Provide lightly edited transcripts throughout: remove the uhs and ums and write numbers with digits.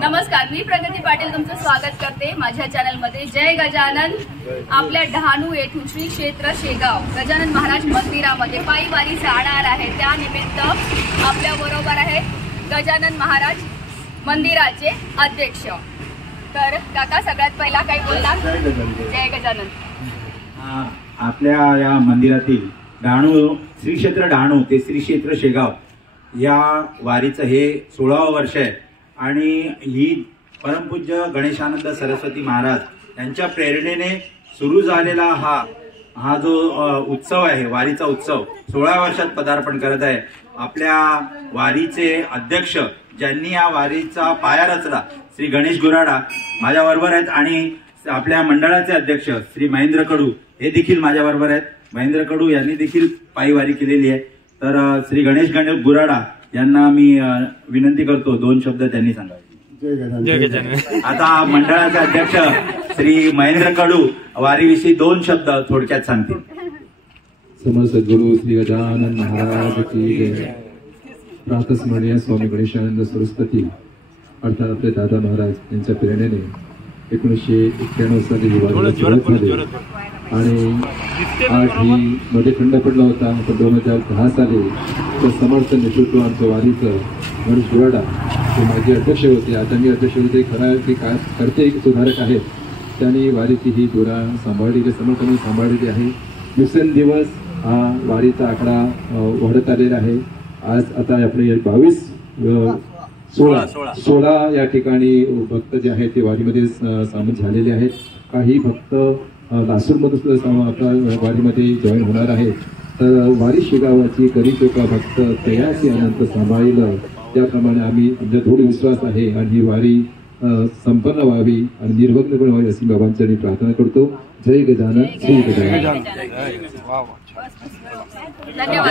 नमस्कार, मी प्रगती पाटील तुमचं स्वागत करते माझ्या चॅनल मध्ये। जय गजानन। आपल्या डहाणू येथून श्री क्षेत्र शेगाव गजानन महाराज मंदिरामध्ये पायी वारी जाणार आहे। त्यानिमित्त आपल्या बरोबर आहेत गजानन महाराज मंदिराचे अध्यक्ष। तर काका सगळ्यात पहिला काही बोलणार? जय गजानन। आपल्या या मंदिरातील डहाणू श्री क्षेत्र डहाणू ते श्री क्षेत्र शेगाव या वारीचं हे 16वे वर्ष आहे आणि ही परमपूज्य गणेशानंद सरस्वती महाराज यांच्या प्रेरणेने सुरू झालेला हा जो उत्सव आहे, वारीचा उत्सव 16 वर्षात पदार्पण करत आहे। आपल्या वारीचे अध्यक्ष ज्यांनी या वारीचा पाया रचला श्री गणेश गुराडा माझ्याबरोबर आहेत आणि आपल्या मंडळाचे अध्यक्ष श्री महेंद्र कडू हे देखील माझ्याबरोबर आहेत। महेंद्र कडू यांनी देखील पायी वारी केलेली आहे। तर श्री गणेश गुराडा यांना मी विनंती करतो 2 शब्द त्यांनी सांगावे। जय गजानन। आता मंडळाचे अध्यक्ष श्री महेंद्र कडू वारीविषयी 2 शब्द थोडक्यात सांगतील। समर्थ सद्गुरु श्री गजानन महाराज की जय। प्रातस्मरणीय स्वामी गणेशानंद सरस्वती अर्थात आपले दादा महाराज यांच्या प्रेरणेने 1991 साली ही वारी सुरुवात झाली आणि आज ही मध्ये खंड पडला होता। पण 2010 साली समर्थ नेतृत्व आमच्या वारीचं गणेश गुराडा ते माझे अध्यक्ष होते। आता मी अध्यक्ष होते, खरा की काय करते सुधारक आहेत, त्यांनी वारीची ही धुरा सांभाळलेली समर्थांनी सांभाळलेली आहे। दिवसेंदिवस हा वारीचा आकडा वाढत आलेला आहे। आज आता आपले 16 या ठिकाणी भक्त जे आहेत ते वारीमध्ये सामील झालेले आहेत। काही भक्त लासूरमधून सुद्धा आता वारीमध्ये जॉईन होणार आहेत। तर वारी शेगावाची करीचोका भक्त तयासी अनंत सांभाळलं त्याप्रमाणे आमच्या दृढ विश्वास आहे आणि ही वारी संपन्न व्हावी आणि निर्विघ्नपणे व्हावी अशी बाबांची प्रार्थना करतो। जय गजानन, श्री गजानन। धन्यवाद।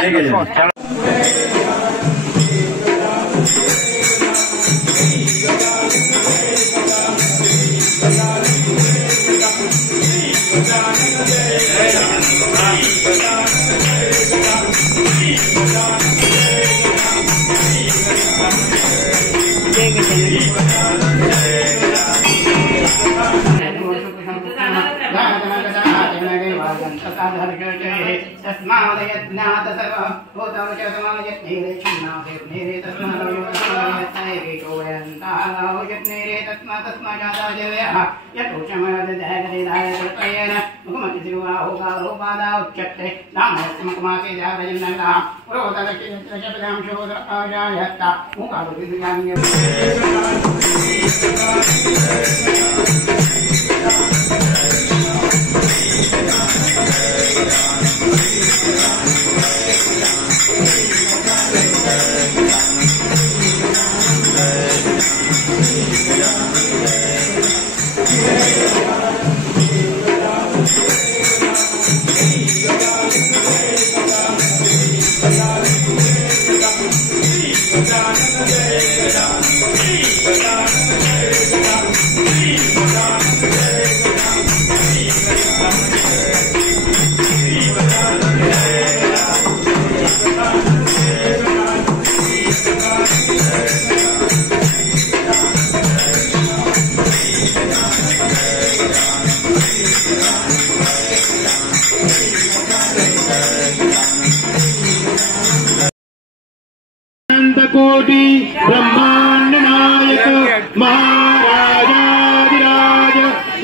कोटि ब्रह्मांड नायक महाराजाधिराज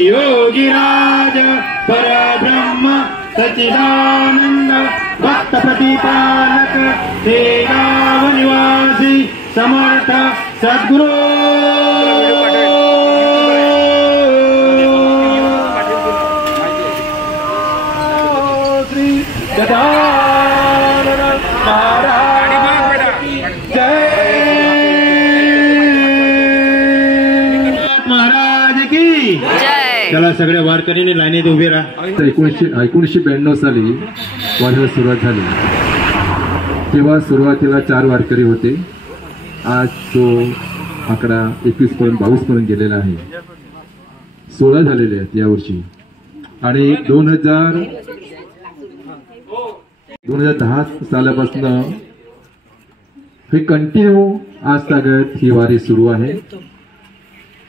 योगिराज परब्रह्म सच्चिदानंद भक्त प्रतिपालक शेगाव निवासी समर्थ सद्गुरु श्री गजानन महाराज की जय। महाराज की जय। चला सगळ्या वारकऱ्यांनी लाईनीत उभे राहा। 1992 साली वारीला सुरुवात झाली तेव्हा सुरुवातीला 4 वारकरी होते। आज तो आकडा 21 पर्यंत 22 पर्यंत गेलेला आहे। 16 झालेले आहेत यावर्षी आणि 2010 सालापासून हे कंटिन्यू आज तागत ही वारी सुरू आहे।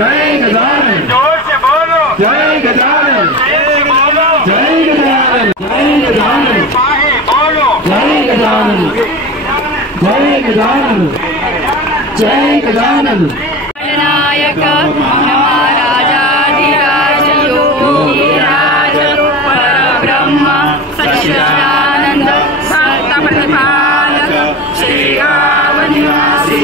जय गजानन, जोर से बोलो, जय गजानन, जय बोलो, जय गजानन, जय गजानन, पाहे बोलो, जय गजानन, जय गजानन, जय गजानन। नायक महाराजाधिराज योगीराज परब्रह्म सच्चिदानंद प्रतिपालक श्रीगावनिवासी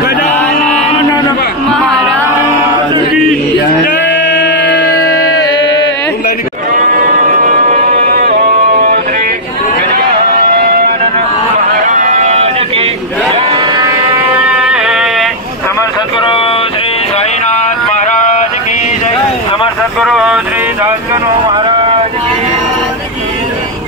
गजानन महाराज की जय। समर्थ सद्गुरु श्री साईनाथ महाराज की जय। समर्थ सद्गुरु श्री दासगणु महाराज की जय।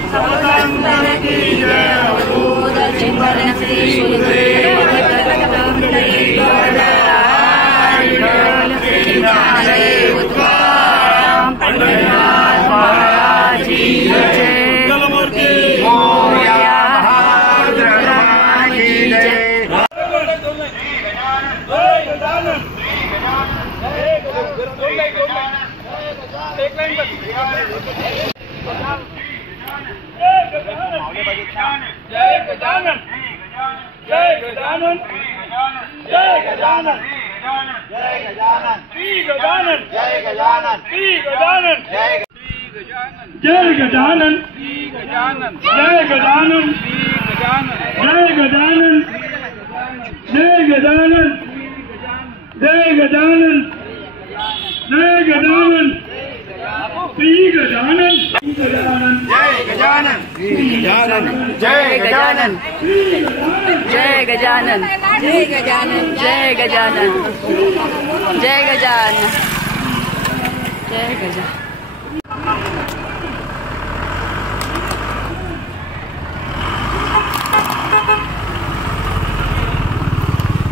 जय गजानन, जय गजानन, जय गजानन, जय गजानन, श्री गजानन, जय गजानन, श्री गजानन, जय गजानन, श्री गजानन, जय गजानन, जय गजानन, जय गजानन, जय गजानन, जय गजानन, श्री गजानन, जय गजानन, जय गजानन, जय गजानन, जय गजानन, जय गजानन, जय गजानन, जय गजानन, जय गजानन।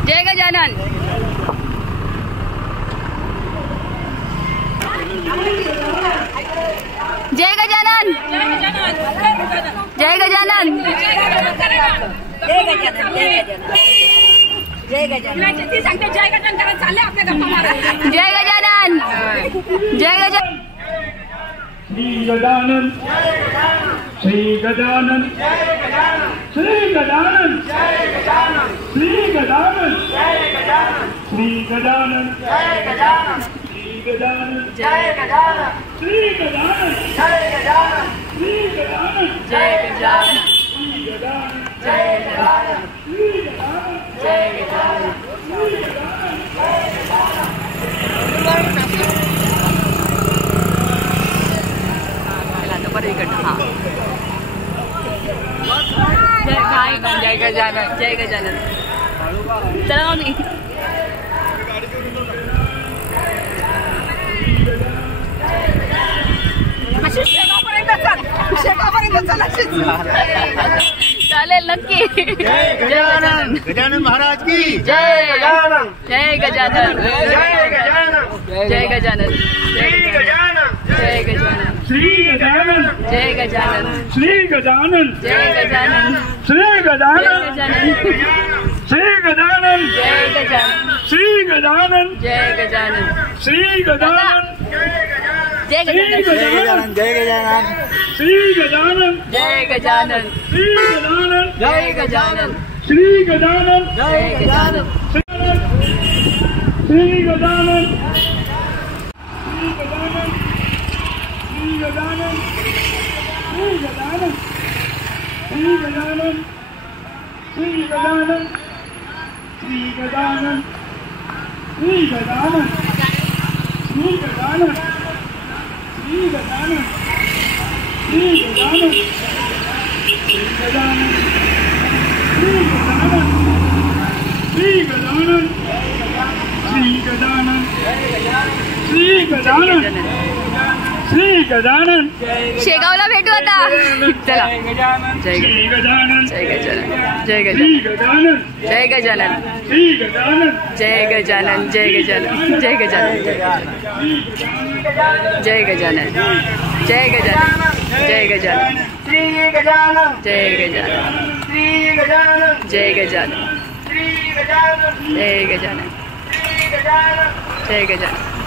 जय गजानन। जय गजानन, जय गजानन, जय गजानन, जय गजानन, जय गजानन, श्री गजानन, श्री गजानन, श्री गजानन, श्री गजानन, श्री गजानन, श्री गजानन, श्री गजानन, जय गजानन, श्री गजानन, जय गजानन, श्री गजानन, जय गजानन, श्री गजानन, जय गजानन, श्री गजानन, जय गजानन। जय गजानन, जय गजानन। चला मम्मी। चालेल नक्की। जय गजानन, गजानन महाराज की जय गजानन, जय गजानन, जय गजानन, जय गजानन, श्री गजानन, जय गजानन, श्री गजानन, जय गजानन, श्री गजानन, जय गजानन, श्री गजानन, जय गजानन, श्री गजानन, जय गजानन, श्री गजानन, जय श्री गजानन, गजानन, जय गजानन, श्री गजानन, जय गजानन, श्री गजानन, जय गजानन, श्री गजानन, जय गजानन, श्री गजानन, श्री गजानन, श्री गजानन, श्री गजानन, श्री गजानन, श्री गजानन, श्री गजानन, श्री गजानन, श्री गजानन, श्री गजानन, श्री गजानन, श्री गजानन, श्री गजानन, श्री गजानन, श्री गजानन, श्री गजानन, शेगावला भेटू आता। चला जय श्री गजानन, जय गजानन, जय श्री गजानन, गजानन, जय गजानन, श्री गजानन, जय गजानन, जय गजानन, जय गजानन, जय गजानन, जय गजानन, श्री गजानन, जय गजानन, श्री गजानन, जय गजानन, जय गजानन जय गजानन.